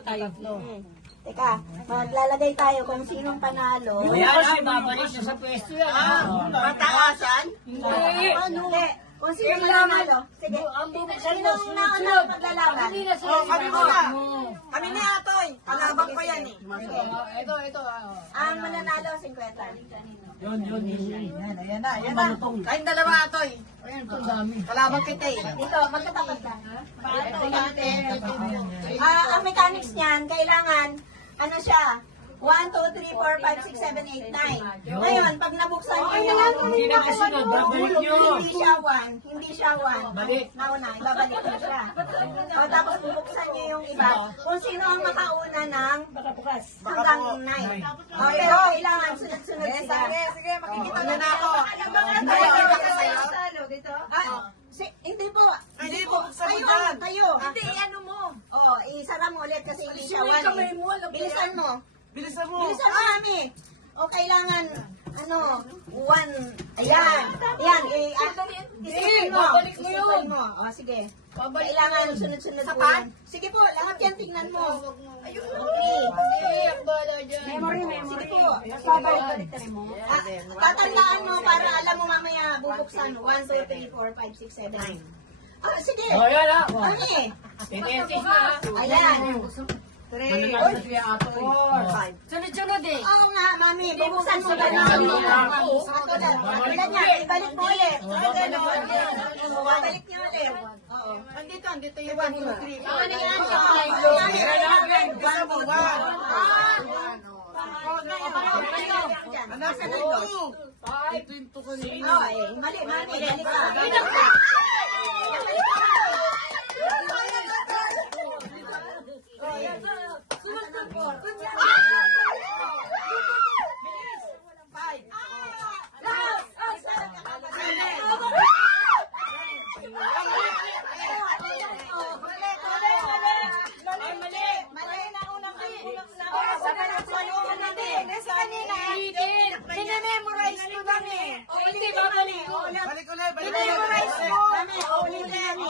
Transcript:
tatlo. Teka, maglalagay tayo kung sinong panalo. Yan, babalik siya sa pwesto yan. Mataasan? Hindi. Hindi. Kung sinong panalo. Sige. Sinong naunang paglalaban? Kami muna. Kami ni Atoy. Kalabang pa yan eh. Ito. Ang mananalo, 50. Yun. Ayan na. Kayong dalawa, Atoy. Ayan, ito dami. Kalabang kita eh. Dito, magkatapat ka. Ang mechanics niyan, kailangan, ano siya, 1, 2, 3, 4, 5, 6, 7, 8, 9. Ngayon, pag nabuksan niyo yung... Hindi na kasunod, babalik nyo. Hindi siya 1. Balik. Nauna, babalik niyo siya. O, tapos bubuksan niyo yung iba. Kung sino ang makauna ng hanggang 9. O, pero kailangan sunod-sunod sila. Sige, makikita na ako. Makikita ka sa'yo? Hindi po. Hindi po, buksan mo dyan. Kayo. Hindi, ano mo. O, isara mo ulit kasi hindi siya 1. Bilisan mo. Bilisan mo. Bilisan mo kami. O, kailangan, 1. Ayan. Ayan. Isipin mo. babalik mo yun. Isipin mo. O, sige. Kailangan sunod-sunod po yan. Sige po, lahat yan tingnan mo. Ayun. Memory. Sige po. Babalik mo. Tatandaan mo para alam mo mamaya bubuksan. 1, 2, 3, 4, 5, 6, 7, 9. Ah, sige. O, yan ha. Ano eh? Tinesis na. Ayan. 3, Sunod-sunod eh. Oo nga, mami. Bubuksan mo ba na? Ilan niya? Ibalik mo ulit. Babalik niya ulit. Oo. Andito yung 1, 2, 3. Ano yan? Bilisan mo, 1. Hanapin mo. Ito yung tukunin. Mali. Balik ka. Sinememorize mo kami. Balik ulit. Sinememorize mo. Kami, ulit kami.